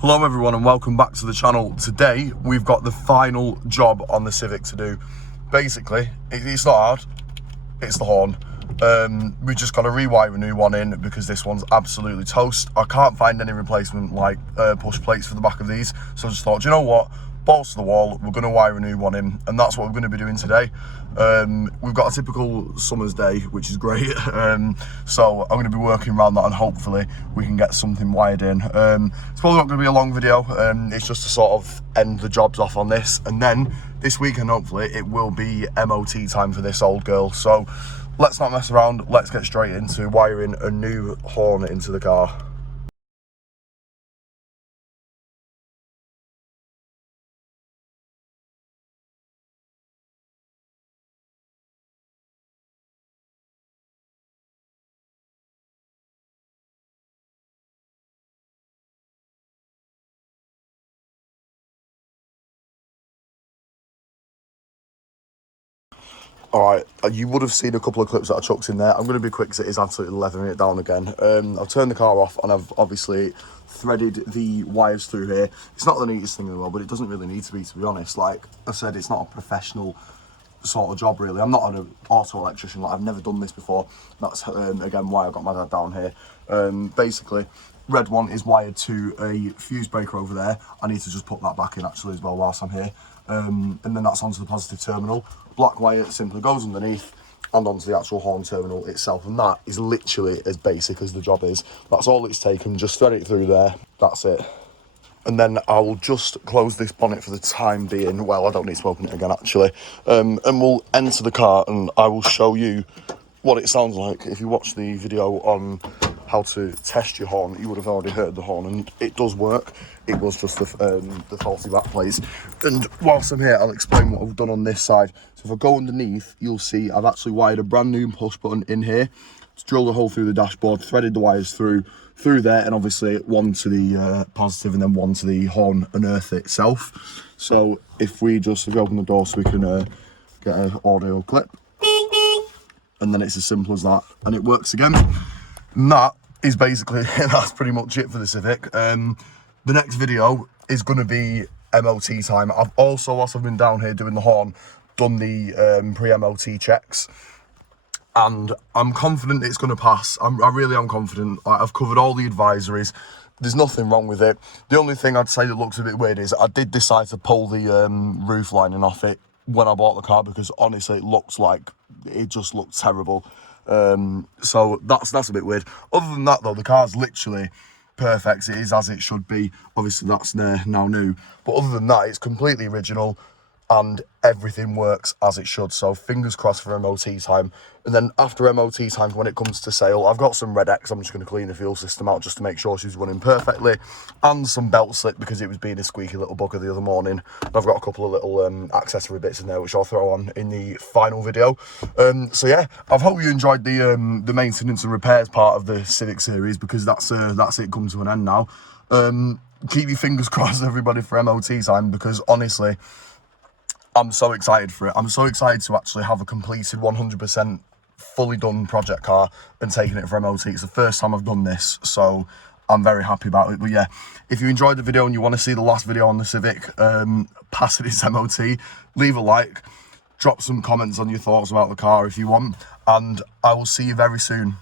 Hello everyone and welcome back to the channel. Today we've got the final job on the Civic to do. Basically, it's not hard, it's the horn. We just got to rewire a new one in because this one's absolutely toast. I can't find any replacement like push plates for the back of these, so I just thought, you know what, balls to the wall, we're going to wire a new one in, and that's what we're going to be doing today. We've got a typical summer's day, which is great, so I'm going to be working around that and hopefully we can get something wired in. It's probably not going to be a long video, it's just to sort of end the jobs off on this, and then this weekend hopefully it will be MOT time for this old girl. So let's not mess around, let's get straight into wiring a new horn into the car. Alright, you would have seen a couple of clips that I chucked in there. I'm going to be quick because it is absolutely leathering it down again. I've turned the car off and I've obviously threaded the wires through here. It's not the neatest thing in the world, but it doesn't really need to be honest. Like I said, it's not a professional sort of job really. I'm not an auto electrician, like I've never done this before. That's again why I got my dad down here. Basically, red one is wired to a fuse breaker over there. I need to just put that back in actually as well whilst I'm here. And then that's onto the positive terminal. Black wire simply goes underneath and onto the actual horn terminal itself, and that is literally as basic as the job is. That's all it's taken, just thread it through there, that's it. And then I'll just close this bonnet for the time being. Well, I don't need to open it again actually. And we'll enter the car and I will show you what it sounds like. If you watch the video on how to test your horn, you would have already heard the horn, and it does work. It was just the faulty back plates. And whilst I'm here, I'll explain what I've done on this side. So if I go underneath, you'll see I've actually wired a brand new push button in here to drill a hole through the dashboard, threaded the wires through there, and obviously one to the positive and then one to the horn and earth itself. So if we open the door so we can get an audio clip, and then it's as simple as that, and it works again. And that is basically, that's pretty much it for the Civic. The next video is going to be MOT time. I've also, whilst I've been down here doing the horn, done the pre-MOT checks, and I'm confident it's going to pass. I really am confident. I've covered all the advisories. There's nothing wrong with it. The only thing I'd say that looks a bit weird is I did decide to pull the roof lining off it when I bought the car, because honestly it just looked terrible. So that's a bit weird. Other than that though, the car's literally perfect. It is as it should be. Obviously that's now new, but other than that, it's completely original and everything works as it should. So fingers crossed for MOT time. And then after MOT time, when it comes to sale, I've got some Red X. I'm just going to clean the fuel system out just to make sure she's running perfectly, and some belt slip because it was being a squeaky little bugger the other morning. And I've got a couple of little accessory bits in there which I'll throw on in the final video. So yeah, I hope you enjoyed the maintenance and repairs part of the Civic series, because that's it come to an end now. Keep your fingers crossed everybody for MOT time, because honestly, I'm so excited for it. I'm so excited to actually have a completed 100% fully done project car and taking it for MOT. It's the first time I've done this, so I'm very happy about it. But yeah, if you enjoyed the video and you want to see the last video on the Civic, passing its MOT, leave a like, drop some comments on your thoughts about the car if you want, and I will see you very soon.